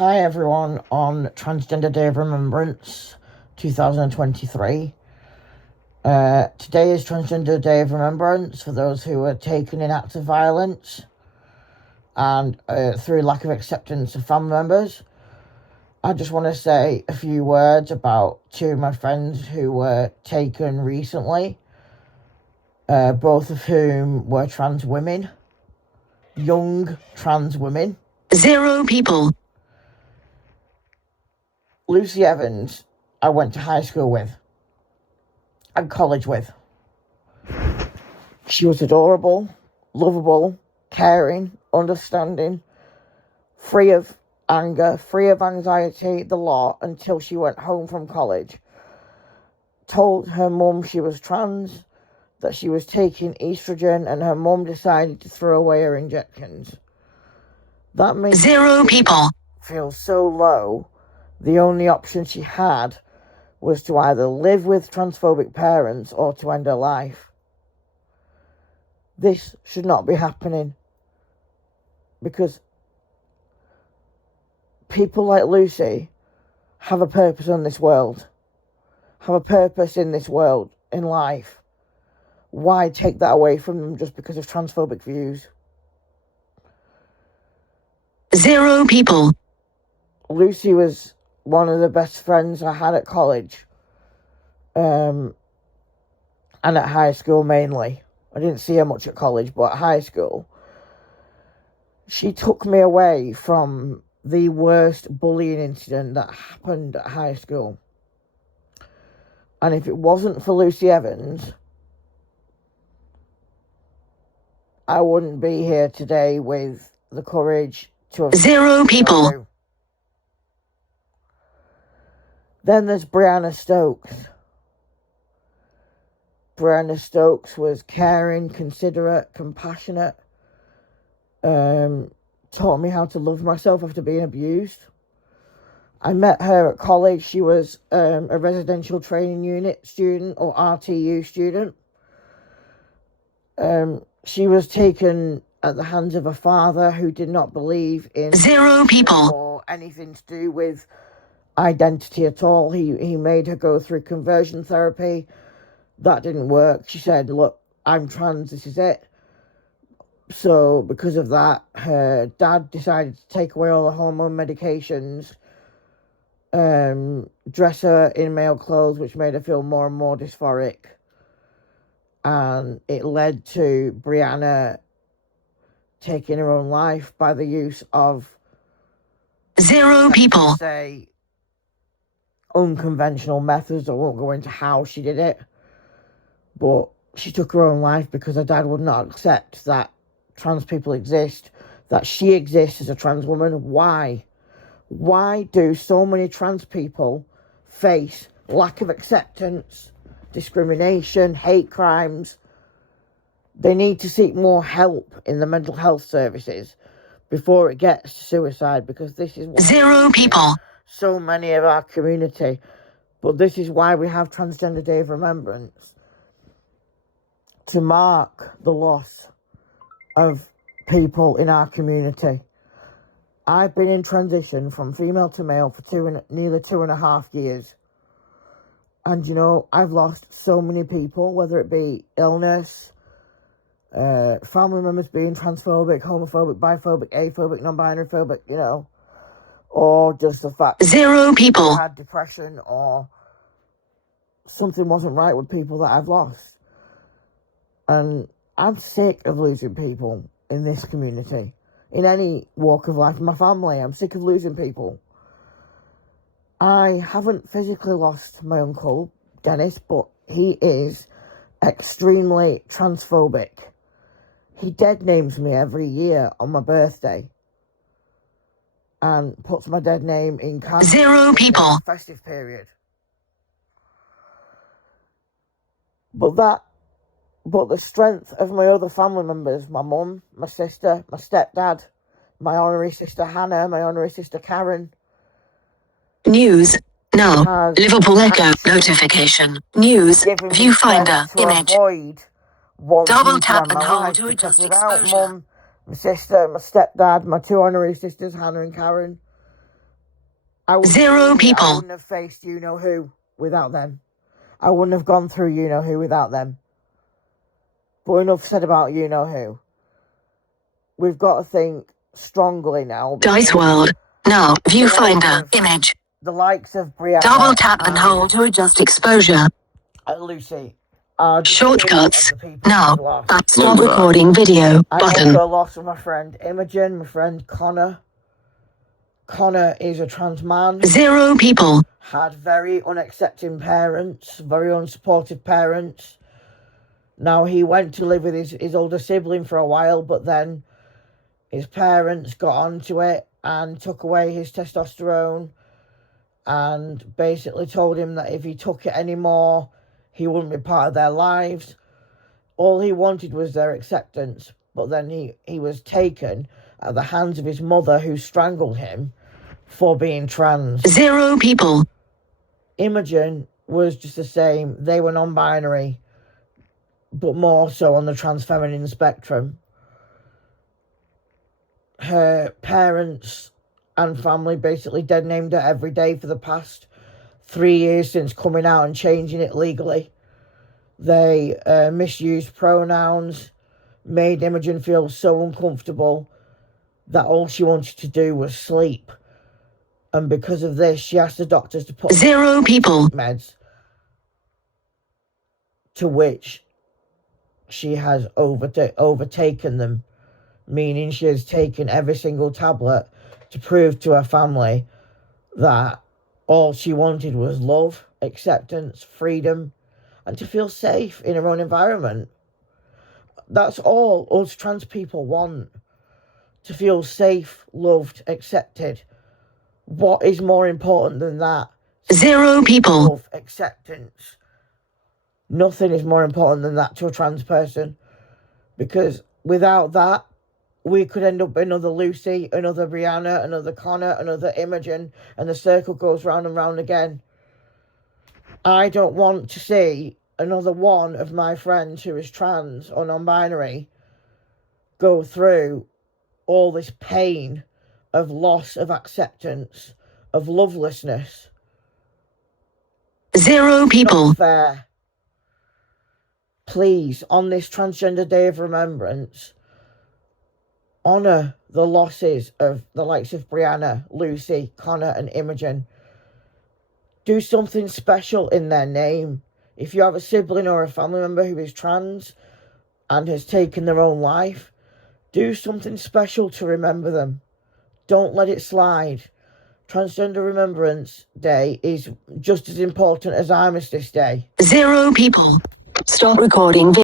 Hi everyone on Transgender Day of Remembrance 2023. Today is Transgender Day of Remembrance for those who were taken in acts of violence and through lack of acceptance of family members. I just want to say a few words about two of my friends who were taken recently, both of whom were trans women, young trans women. 0 people. Lucy Evans, I went to high school with and college with. She was adorable, lovable, caring, understanding, free of anger, free of anxiety, the lot, until she went home from college. Told her mum she was trans, that she was taking estrogen, and her mum decided to throw away her injections. That made 0 people feel so low. The only option she had was to either live with transphobic parents or to end her life. This should not be happening, because people like Lucy have a purpose in this world, in life. Why take that away from them just because of transphobic views? 0 people. Lucy was one of the best friends I had at college, and at high school mainly. I didn't see her much at college, but at high school, she took me away from the worst bullying incident that happened at high school. And if it wasn't for Lucy Evans, I wouldn't be here today with the courage to have 0 people. Then there's Brianna Stokes. Brianna Stokes was caring, considerate, compassionate, taught me how to love myself after being abused. I met her at college. She was a residential training unit student, or RTU student. She was taken at the hands of a father who did not believe in 0 people or anything to do with identity at all. He made her go through conversion therapy. That didn't work. She said, look, I'm trans, this is it. So because of that, her dad decided to take away all the hormone medications, dress her in male clothes, which made her feel more and more dysphoric. And it led to Brianna taking her own life by the use of 0 people. Say unconventional methods. I won't go into how she did it, but she took her own life because her dad would not accept that trans people exist, that she exists as a trans woman. Why do so many trans people face lack of acceptance, discrimination, hate crimes? They need to seek more help in the mental health services before it gets to suicide, because this is 0 people. So many of our community. But this is why we have Transgender Day of Remembrance, to mark the loss of people in our community. I've been in transition from female to male for nearly 2.5 years. And, I've lost so many people, whether it be illness, family members being transphobic, homophobic, biphobic, aphobic, non-binary phobic, or just the fact 0 people had depression, or something wasn't right with people that I've lost. And I'm sick of losing people in this community, in any walk of life. In my family, I'm sick of losing people. I haven't physically lost my uncle, Dennis, but he is extremely transphobic. He dead names me every year on my birthday and puts my dead name in 0 people. Festive period. But the strength of my other family members, my mum, my sister, my stepdad, my honorary sister Hannah, my honorary sister Karen. News. Now. Liverpool Echo. Notification. News. Viewfinder. Image. Double tap and hold to adjust exposure. Mum, my sister, my stepdad, my two honorary sisters, Hannah and Karen, 0 people. I wouldn't have faced you-know-who without them. I wouldn't have gone through you-know-who without them. But enough said about you-know-who. We've got to think strongly now. Dice World. Now, viewfinder. Image. The likes of Brianna. Double tap and hold to adjust exposure. Lucy. Shortcuts. Now, stop recording video. Button. I also lost my friend Imogen, my friend Connor. Connor is a trans man. 0 people. Had very unaccepting parents, very unsupportive parents. Now, he went to live with his older sibling for a while, but then his parents got onto it and took away his testosterone and basically told him that if he took it anymore, he wouldn't be part of their lives. All he wanted was their acceptance, but then he was taken at the hands of his mother, who strangled him for being trans. 0 people. Imogen was just the same. They were non-binary, but more so on the trans feminine spectrum. Her parents and family basically dead named her every day for the past 3 years since coming out and changing it legally. They misused pronouns, made Imogen feel so uncomfortable that all she wanted to do was sleep. And because of this, she asked the doctors to put 0 people meds, to which she has overtaken them, meaning she has taken every single tablet to prove to her family that all she wanted was love, acceptance, freedom, and to feel safe in her own environment. That's all us trans people want. To feel safe, loved, accepted. What is more important than that? 0 people. Love, acceptance. Nothing is more important than that to a trans person. Because without that, we could end up another Lucy, another Brianna, another Connor, another Imogen, and the circle goes round and round again. I don't want to see another one of my friends who is trans or non-binary go through all this pain of loss of acceptance, of lovelessness. 0 people. Not fair. Please, on this Transgender Day of Remembrance, honour the losses of the likes of Brianna, Lucy, Connor and Imogen. Do something special in their name. If you have a sibling or a family member who is trans and has taken their own life, do something special to remember them. Don't let it slide. Transgender Remembrance Day is just as important as Armistice Day. 0 people. Stop recording.